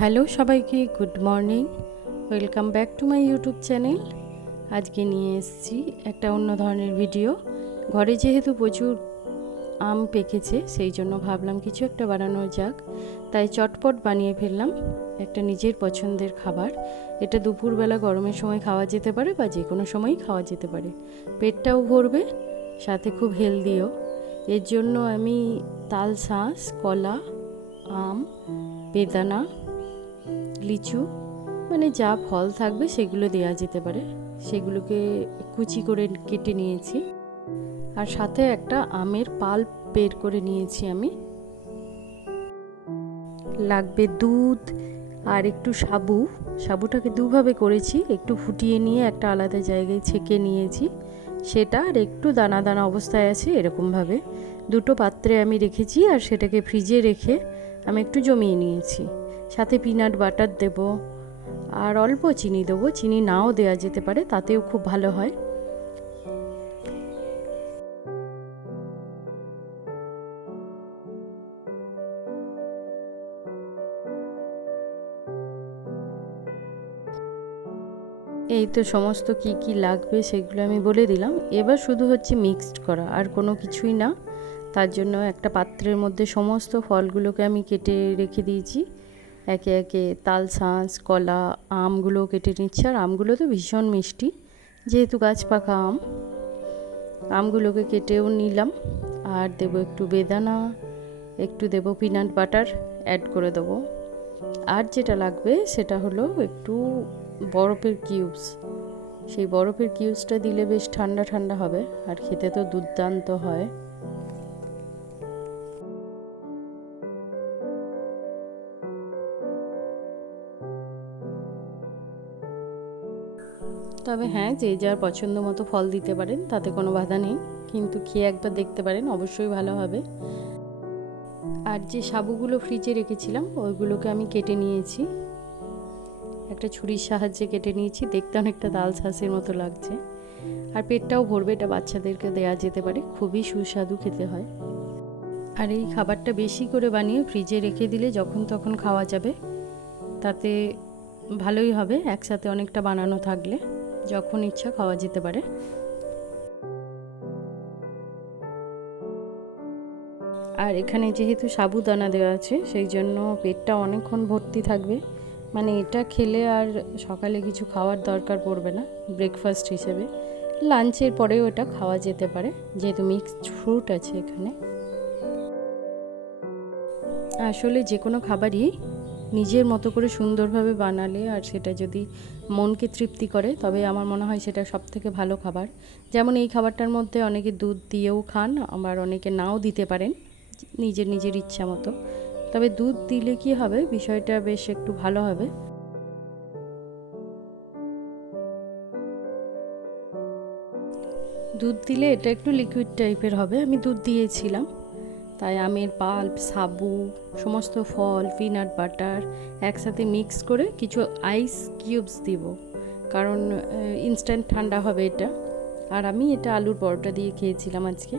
Hello সবাইকে, good morning. Welcome back to my YouTube channel. আজকে নিয়ে এসেছি একটা অন্য ধরনের ভিডিও। ঘরে যেহেতু প্রচুর আম পেকেছে, সেই জন্য ভাবলাম কিছু একটা বানানো যাক, তাই চটপট বানিয়ে ফেললাম একটা নিজের পছন্দের খাবার। এটা দুপুরবেলা গরমের সময় খাওয়া যেতে পারে বা যে কোনো সময়ই খাওয়া যেতে পারে। পেটটাও ভরবে, সাথে খুব হেলদিও। এর জন্য আমি তাল শাঁস, কলা, আম, বেদানা, লিচু, মানে যা ফল থাকবে সেগুলো দেওয়া যেতে পারে, সেগুলোকে কুচি করে কেটে নিয়েছি। আর সাথে একটা আমের পাল্প বের করে নিয়েছি আমি। লাগবে দুধ আর একটু সাবুটাকে দুভাবে করেছি, একটু ফুটিয়ে নিয়ে একটা আলাদা জায়গায় ছেঁকে নিয়েছি সেটা, আর একটু দানা দানা অবস্থায় আছে এরকমভাবে দুটো পাত্রে আমি রেখেছি। আর সেটাকে ফ্রিজে রেখে আমি একটু জমিয়ে নিয়েছি। সাথে পিনাট বাটার দেব আর অল্প চিনি দেবো, চিনি নাও দেওয়া যেতে পারে, তাতেও খুব ভালো হয়। এই তো সমস্ত কি কি লাগবে সেগুলো আমি বলে দিলাম। এবার শুধু হচ্ছে মিক্সড করা, আর কোনো কিছুই না। তার জন্য একটা পাত্রের মধ্যে সমস্ত ফলগুলোকে আমি কেটে রেখে দিয়েছি। একে একে তাল শাঁস, কলা, আমগুলো কেটে নিচ্ছি। আর আমগুলো তো ভীষণ মিষ্টি, যেহেতু গাছ পাকা আম। আমগুলোকে কেটেও নিলাম। আর দেবো একটু বেদানা, একটু দেবো পিনাট বাটার অ্যাড করে দেবো। আর যেটা লাগবে সেটা হলো একটু বরফের কিউবস। সেই বরফের কিউবসটা দিলে বেশ ঠান্ডা ঠান্ডা হবে, আর খেতে তো দুর্দান্ত হয়। তবে হ্যাঁ, যে যার পছন্দ মতো ফল দিতে পারেন, তাতে কোনো বাধা নেই, কিন্তু খেয়ে একবার দেখতে পারেন, অবশ্যই ভালো হবে। আর যে সাবুগুলো ফ্রিজে রেখেছিলাম ওইগুলোকে আমি কেটে নিয়েছি, একটা ছুরির সাহায্যে কেটে নিয়েছি। দেখতে অনেকটা তাল শাঁসের মতো লাগছে, আর পেটটাও ভরবে। এটা বাচ্চাদেরকে দেওয়া যেতে পারে, খুবই সুস্বাদু খেতে হয়। আর এই খাবারটা বেশি করে বানিয়ে ফ্রিজে রেখে দিলে যখন তখন খাওয়া যাবে, তাতে ভালোই হবে। একসাথে অনেকটা বানানো থাকলে যখন ইচ্ছা খাওয়া যেতে পারে। আর এখানে যেহেতু সাবুদানা দেওয়া আছে, সেই জন্য পেটটা অনেকক্ষণ ভর্তি থাকবে। মানে এটা খেলে আর সকালে কিছু খাওয়ার দরকার পড়বে না ব্রেকফাস্ট হিসেবে। লাঞ্চের পরেও এটা খাওয়া যেতে পারে, যেহেতু মিক্সড ফ্রুট আছে এখানে। আসলে যে কোনো খাবারই নিজের মতো করে সুন্দরভাবে বানালে, আর সেটা যদি মনকে তৃপ্তি করে, তবে আমার মনে হয় সেটা সবথেকে ভালো খাবার। যেমন এই খাবারটার মধ্যে অনেকে দুধ দিয়েও খান, আবার অনেকে নাও দিতে পারেন, নিজের নিজের ইচ্ছা মতো। তবে দুধ দিলে কি হবে, বিষয়টা বেশ একটু ভালো হবে। দুধ দিলে এটা একটু লিকুইড টাইপের হবে, আমি দুধ দিয়েছিলাম। তাই আমের পাল্প, সাবু, সমস্ত ফল, পিনাট বাটার একসাথে মিক্স করে কিছু আইস কিউবস দিব, কারণ ইনস্ট্যান্ট ঠান্ডা হবে এটা। আর আমি এটা আলুর পরোটা দিয়ে খেয়েছিলাম আজকে।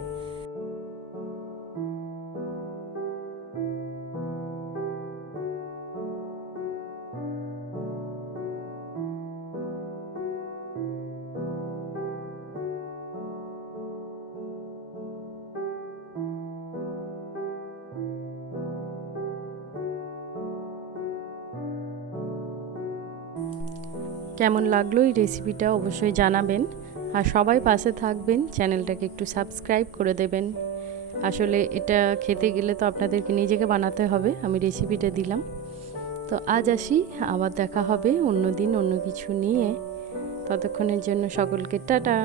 কেমন লাগলো এই রেসিপিটা অবশ্যই জানাবেন, আর সবাই পাশে থাকবেন, চ্যানেলটাকে একটু সাবস্ক্রাইব করে দেবেন। আসলে এটা খেতে গেলে তো আপনাদেরকে নিজেকে বানাতে হবে, আমি রেসিপিটা দিলাম। তো আজ আসি, আবার দেখা হবে অন্য দিন অন্য কিছু নিয়ে। ততক্ষণের জন্য সকলকে টাটা।